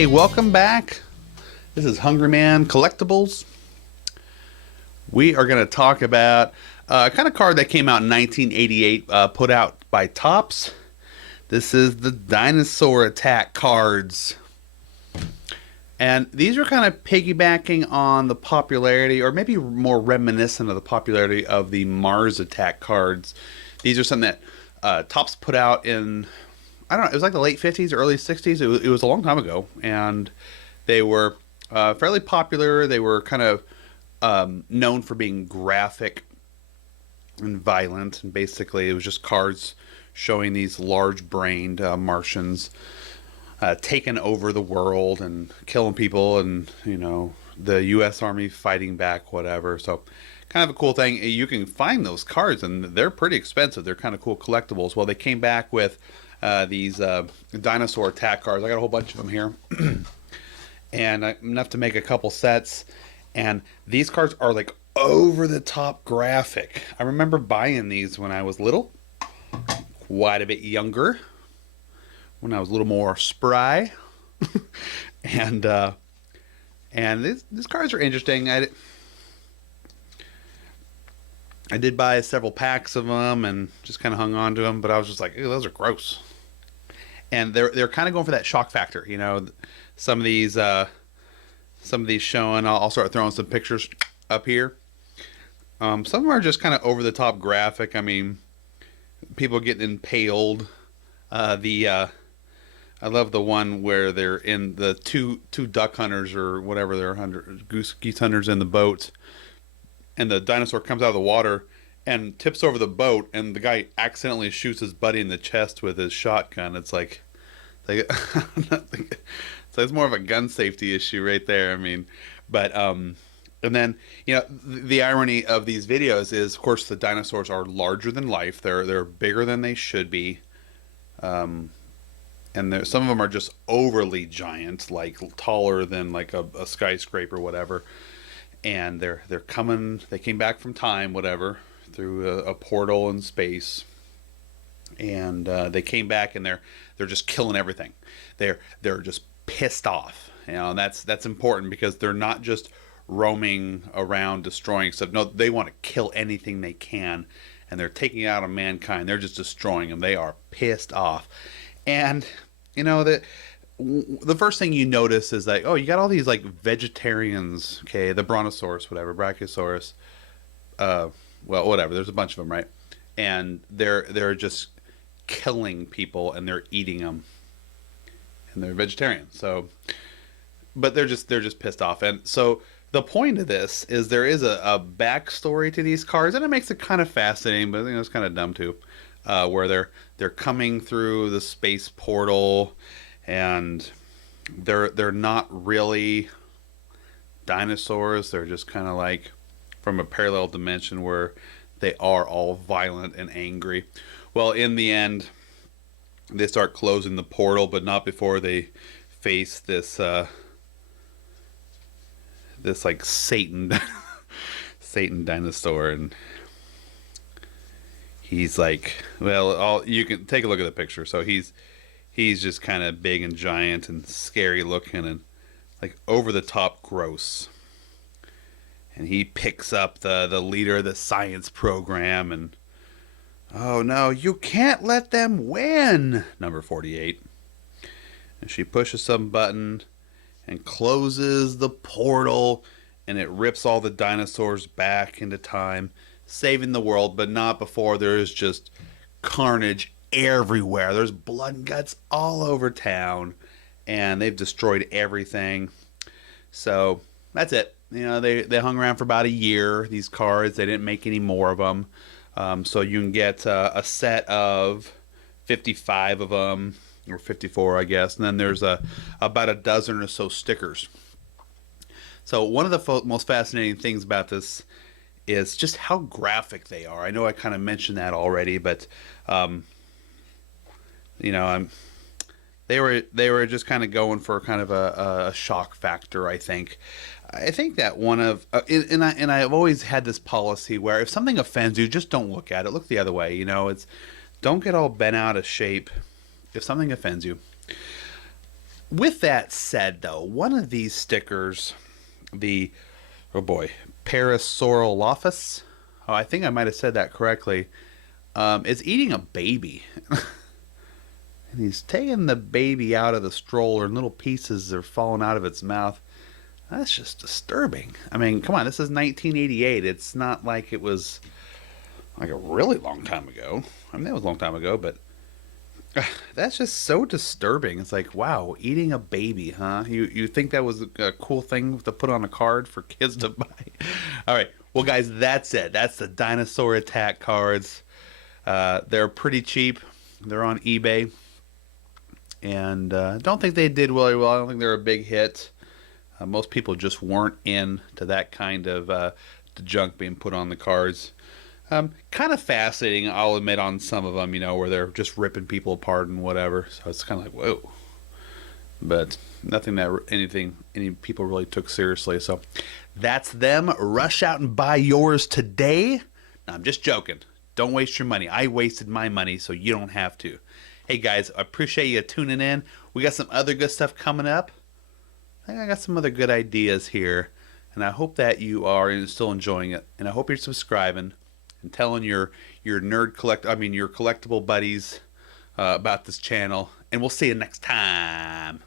Hey, welcome back. This is Hungry Man Collectibles. We are going to talk about a kind of card that came out in 1988, put out by Topps. This is the Dinosaur Attack cards. And these are kind of piggybacking on the popularity, or maybe more reminiscent of the popularity of the Mars Attack cards. These are something that Topps put out in, I don't know, it was like the late 50s, early 60s. It was a long time ago. And they were fairly popular. They were kind of known for being graphic and violent. And basically, it was just cards showing these large-brained Martians taking over the world and killing people, and the U.S. Army fighting back, whatever. So, kind of a cool thing. You can find those cards, and they're pretty expensive. They're kind of cool collectibles. Well, they came back with these Dinosaur Attack cards. I got a whole bunch of them here, and enough to make a couple sets. And these cards are like over-the-top graphic. I remember buying these when I was little, quite a bit younger, when I was a little more spry. and these cards are interesting. I did buy several packs of them and just kind of hung on to them, but I was just like, ew, those are gross. And they're kind of going for that shock factor, Some of these showing. I'll start throwing some pictures up here. Some of them are just kind of over the top graphic. I mean, people getting impaled. I love the one where they're in the two duck hunters or whatever, they're geese hunters in the boat, and the dinosaur comes out of the water and tips over the boat, and the guy accidentally shoots his buddy in the chest with his shotgun. It's like so it's more of a gun safety issue right there. I mean, but and then the irony of these videos is, of course, the dinosaurs are larger than life. They're bigger than they should be. And some of them are just overly giant, like taller than like a skyscraper, whatever. And they're coming. They came back from time, whatever, through a portal in space. And they came back, and they're just killing everything. They're just pissed off, and that's important, because they're not just roaming around destroying stuff. No, they want to kill anything they can, and they're taking out on mankind. They're just destroying them. They are pissed off. And the first thing you notice is like, oh, you got all these like vegetarians, okay, the Brontosaurus, whatever, Brachiosaurus, well, whatever. There's a bunch of them, right? And they're just killing people, and they're eating them, and they're vegetarian. So, but they're just pissed off. And so the point of this is there is a backstory to these cards, and it makes it kind of fascinating, but it's kind of dumb too. Where they're coming through the space portal, and they're not really dinosaurs. They're just kind of like from a parallel dimension where they are all violent and angry. Well, in the end, they start closing the portal, but not before they face this like Satan dinosaur. And he's like, well, you can take a look at the picture. So he's just kind of big and giant and scary looking and like over the top gross. And he picks up the leader of the science program, and oh no, you can't let them win, number 48. And she pushes some button and closes the portal, and it rips all the dinosaurs back into time, saving the world, but not before there's just carnage everywhere. There's blood and guts all over town, and they've destroyed everything. So that's it. They hung around for about a year, these cards. They didn't make any more of them. So you can get a set of 55 of them, or 54, I guess. And then there's about a dozen or so stickers. So one of the most fascinating things about this is just how graphic they are. I know I kind of mentioned that already, but they were just kind of going for kind of a shock factor. I think that one of and I've always had this policy where if something offends you, just don't look at it. Look the other way. It's don't get all bent out of shape if something offends you. With that said, though, one of these stickers, the, oh boy, Parasaurolophus, oh, I think I might have said that correctly, is eating a baby. And he's taking the baby out of the stroller, and little pieces are falling out of its mouth. That's just disturbing. I mean, come on, this is 1988. It's not like it was like a really long time ago. I mean, that was a long time ago, but that's just so disturbing. It's like, wow, eating a baby, huh? You think that was a cool thing to put on a card for kids to buy? All right, well, guys, that's it. That's the Dinosaur Attack cards. They're pretty cheap. They're on eBay, and don't think they did really well. I don't think they're a big hit. Most people just weren't into that kind of the junk being put on the cards. Kind of fascinating, I'll admit, on some of them, where they're just ripping people apart and whatever. So it's kind of like, whoa. But nothing that any people really took seriously. So that's them. Rush out and buy yours today. No, I'm just joking. Don't waste your money. I wasted my money, so you don't have to. Hey, guys, I appreciate you tuning in. We got some other good stuff coming up. I think I got some other good ideas here, and I hope that you are still enjoying it, and I hope you're subscribing and telling your your collectible buddies about this channel, and we'll see you next time.